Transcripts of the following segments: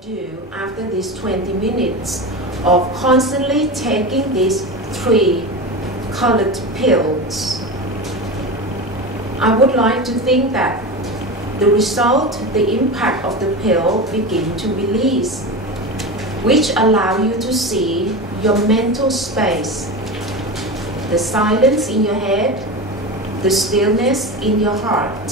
do after these 20 minutes of constantly taking these 3 colored pills. I would like to think that the result, the impact of the pill begin to release, which allow you to see your mental space, the silence in your head, the stillness in your heart.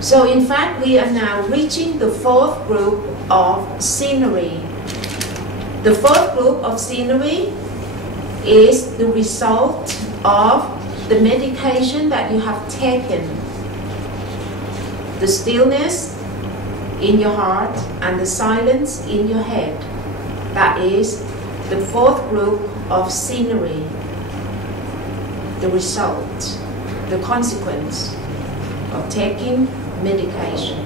So in fact, we are now reaching the 4th group of scenery. The 4th group of scenery is the result of the medication that you have taken. The stillness in your heart and the silence in your head. That is the 4th group of scenery. The result, the consequence of taking medication.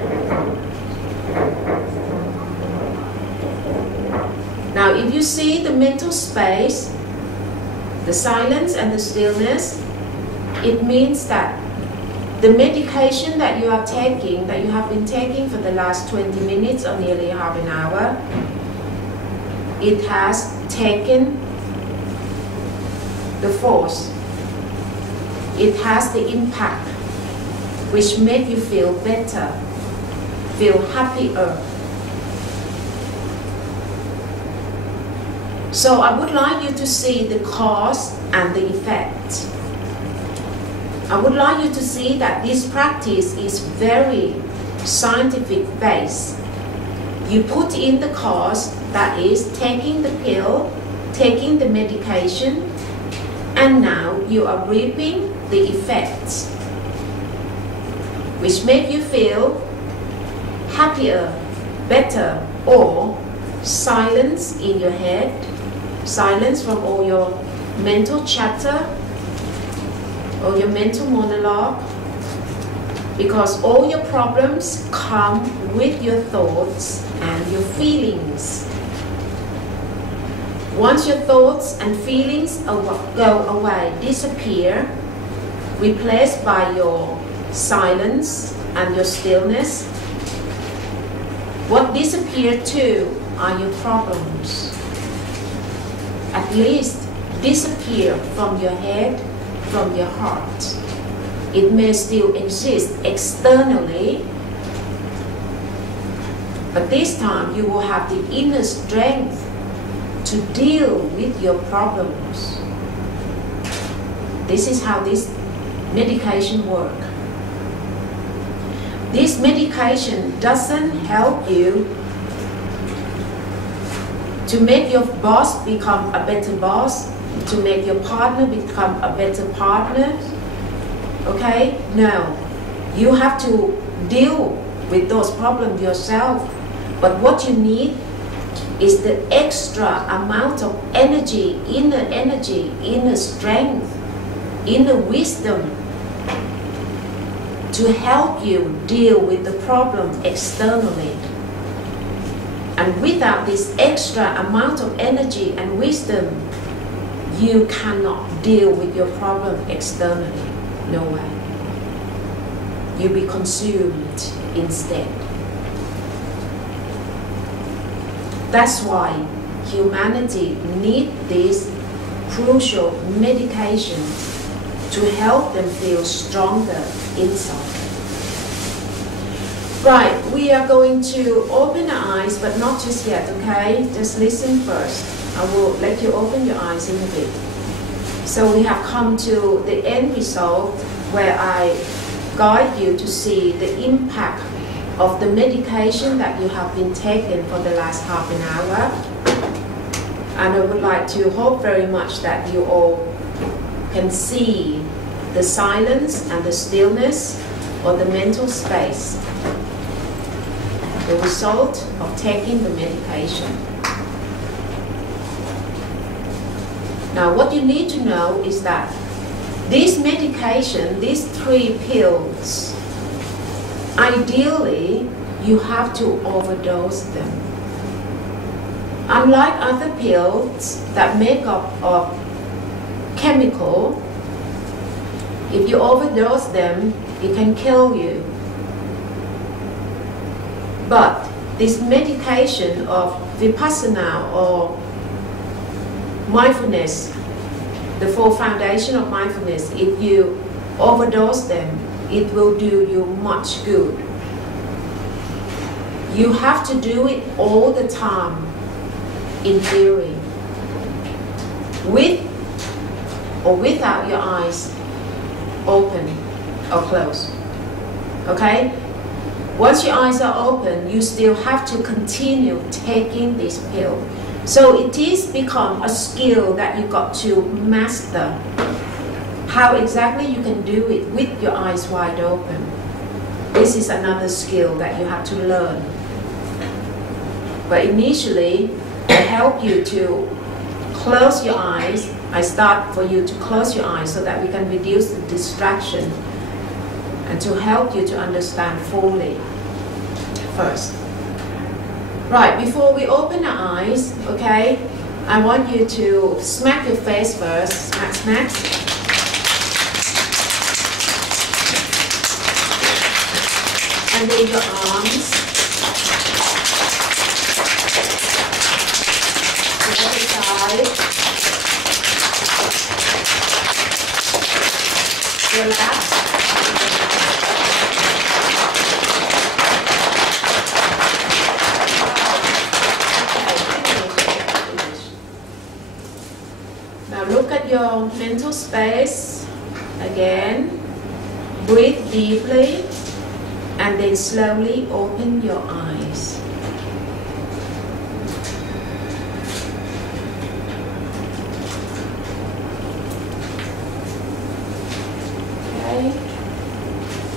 Now, if you see the mental space, the silence and the stillness, it means that the medication that you are taking, that you have been taking for the last 20 minutes or nearly half an hour, it has taken the force. It has the impact which make you feel better, feel happier. So I would like you to see the cause and the effect. I would like you to see that this practice is very scientific based. You put in the cause, that is taking the pill, taking the medication, and now you are reaping the effects, which make you feel happier, better, or silence in your head, silence from all your mental chatter or your mental monologue, because all your problems come with your thoughts and your feelings. Once your thoughts and feelings go away, disappear, replaced by your silence and your stillness, what disappeared too are your problems. At least disappear from your head, from your heart. It may still exist externally, but this time you will have the inner strength to deal with your problems. This is how this medication works. This medication doesn't help you to make your boss become a better boss, to make your partner become a better partner. Okay? No. You have to deal with those problems yourself. But what you need is the extra amount of energy, inner strength, inner wisdom to help you deal with the problem externally. And without this extra amount of energy and wisdom, you cannot deal with your problem externally. No way. You'll be consumed instead. That's why humanity needs this crucial medication to help them feel stronger inside. Right, we are going to open our eyes, but not just yet, okay? Just listen first. I will let you open your eyes in a bit. So we have come to the end result where I guide you to see the impact of the medication that you have been taking for the last half an hour. And I would like to hope very much that you all can see the silence and the stillness or the mental space, the result of taking the medication. Now what you need to know is that this medication, these 3 pills, ideally you have to overdose them. Unlike other pills that make up of chemical, If you overdose them, it can kill you. But this meditation of vipassana or mindfulness, the full foundation of mindfulness, if you overdose them, it will do you much good. You have to do it all the time, in theory, with or without your eyes open or closed. Okay? Once your eyes are open, you still have to continue taking this pill. So it is become a skill that you got to master. How exactly you can do it with your eyes wide open. This is another skill that you have to learn. But initially, I help you to close your eyes. I start for you to close your eyes so that we can reduce the distraction and to help you to understand fully first. Right, before we open our eyes, okay, I want you to smack your face first. Smack, smack. And then your arms. The other side. Relax. Now look at your mental space again. Breathe deeply and then slowly open your eyes.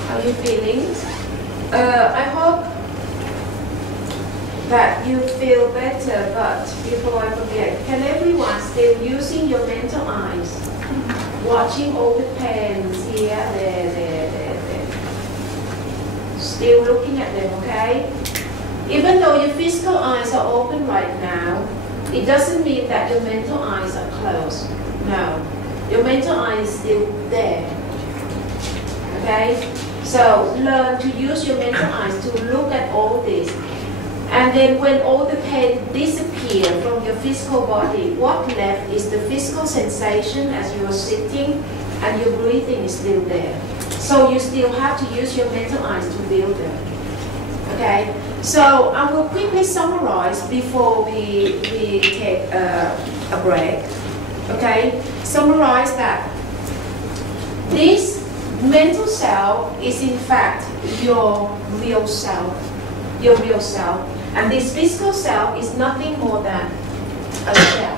How are you feeling? I hope that you feel better, but before I forget, can everyone still using your mental eyes? Watching all the pens here, there. Still looking at them, okay? Even though your physical eyes are open right now, it doesn't mean that your mental eyes are closed. No, your mental eye is still there. Okay? So learn to use your mental eyes to look at all this. And then when all the pain disappears from your physical body, what left is the physical sensation as you are sitting and your breathing is still there. So you still have to use your mental eyes to build them. Okay? So I will quickly summarize before we take a break. Okay? Summarize that this mental self is in fact your real self. Your real self. And this physical self is nothing more than a shell.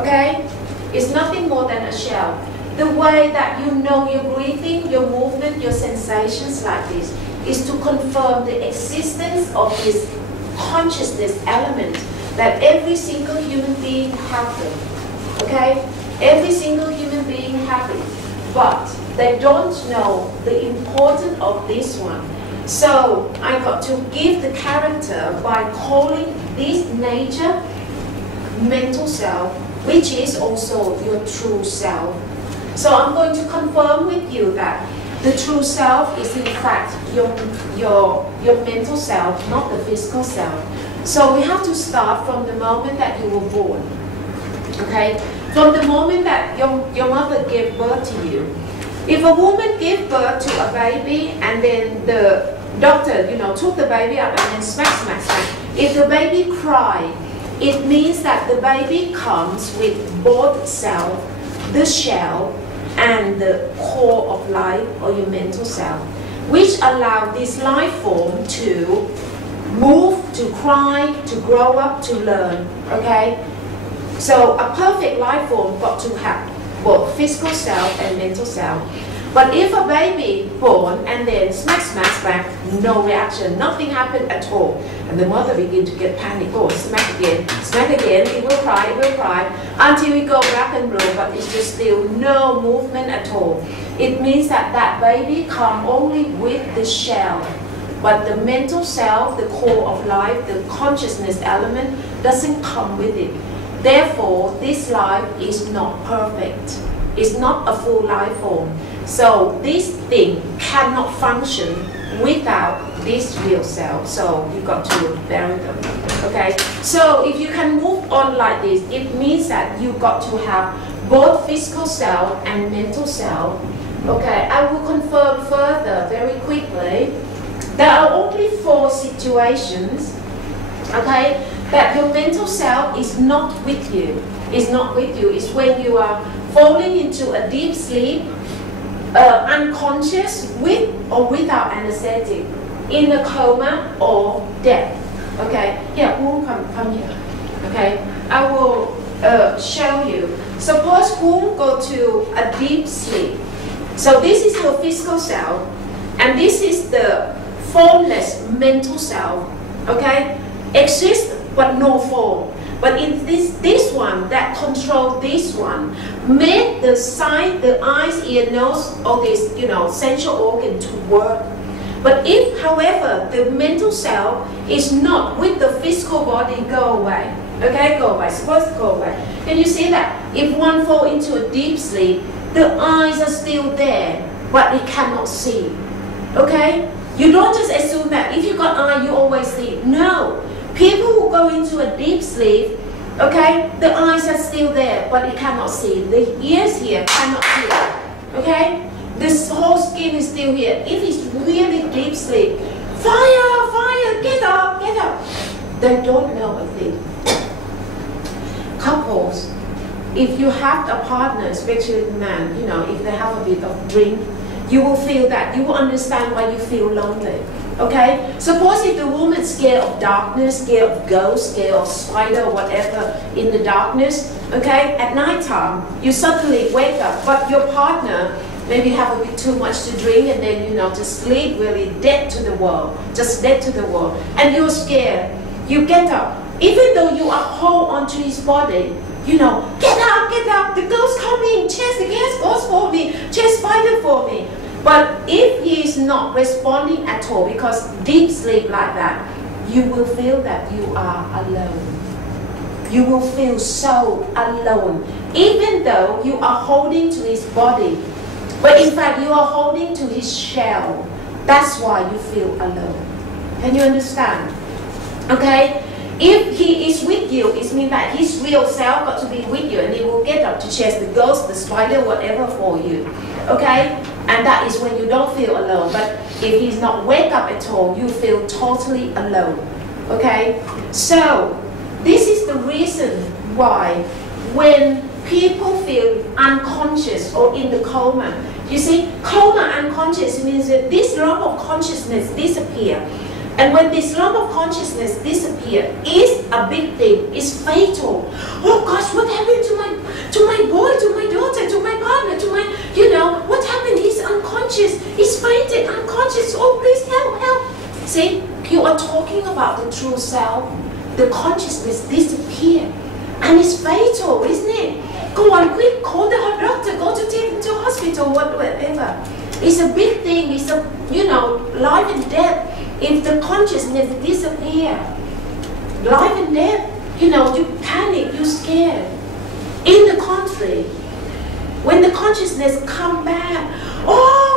Okay? It's nothing more than a shell. The way that you know your breathing, your movement, your sensations like this is to confirm the existence of this consciousness element that every single human being has them. Okay? Every single human being has it. But they don't know the importance of this one. So I got to give the character by calling this nature mental self, which is also your true self. So I'm going to confirm with you that the true self is in fact your mental self, not the physical self. So we have to start from the moment that you were born. Okay? From the moment that your mother gave birth to you. If a woman gave birth to a baby and then the doctor, took the baby up and then smack. If the baby cried, it means that the baby comes with both self, the shell, and the core of life or your mental self, which allow this life form to move, to cry, to grow up, to learn. Okay? So a perfect life form got to have both physical self and mental self. But if a baby born and then smack, no reaction, nothing happened at all, and the mother begin to get panic, oh, smack again, it will cry, until we go black and blue, but it's just still no movement at all. It means that that baby come only with the shell, but the mental self, the core of life, the consciousness element doesn't come with it. Therefore, this life is not perfect. It's not a full life form. So this thing cannot function without this real self. So you got to bury them. Okay. So if you can move on like this, it means that you got to have both physical self and mental self. Okay. I will confirm further very quickly. There are only 4 situations. Okay, that your mental self is not with you. It's not with you. It's when you are falling into a deep sleep, unconscious with or without anesthetic, in a coma or death. Okay, yeah, Woon, come here. Okay, I will show you. Suppose Woon go to a deep sleep. So this is your physical self, and this is the formless mental self. Okay, exists but no form. But in this one that control this one, make the sight, the eyes, ear, nose, all these sensual organ to work. But if, however, the mental self is not with the physical body, go away. Okay, go away. Supposed to go away. Can you see that? If one fall into a deep sleep, the eyes are still there, but it cannot see. Okay? You don't just assume that if you got eye, you always see. No. People who go into a deep sleep, okay, the eyes are still there, but it cannot see. The ears here cannot hear, okay? This whole skin is still here. If it's really deep sleep, fire, fire, get up, get up. They don't know a thing. Couples, if you have a partner, especially the man, if they have a bit of drink, you will feel that, you will understand why you feel lonely. Okay? Suppose if the woman's scared of darkness, scared of ghosts, scared of spider or whatever in the darkness, okay? At night time, you suddenly wake up, but your partner maybe have a bit too much to drink and then, just sleep really dead to the world, just dead to the world, and you're scared. You get up. Even though you are hold onto his body, get up, the ghost coming, chase the ghost for me, chase spider for me. But if he is not responding at all, because deep sleep like that, you will feel that you are alone. You will feel so alone, even though you are holding to his body. But in fact, you are holding to his shell. That's why you feel alone. Can you understand? Okay? If he is with you, it means that his real self got to be with you, and he will get up to chase the ghost, the spider, whatever for you. Okay? And that is when you don't feel alone. But if he's not wake up at all, you feel totally alone. Okay? So, this is the reason why when people feel unconscious or in the coma, you see, coma unconscious means that this lump of consciousness disappears. And when this lump of consciousness disappears, is a big thing, it's fatal. Oh gosh, what happened to my boy, to my daughter, to my partner, to my, what happened? He's unconscious, he's fainted, unconscious, oh please help, help. See, you are talking about the true self, the consciousness disappears. And it's fatal, isn't it? Go on quick, call the doctor, go to take him to hospital, whatever. It's a big thing, it's a, life and death. If the consciousness disappears, life and death, you panic, you scared. In the contrary, when the consciousness come back, oh,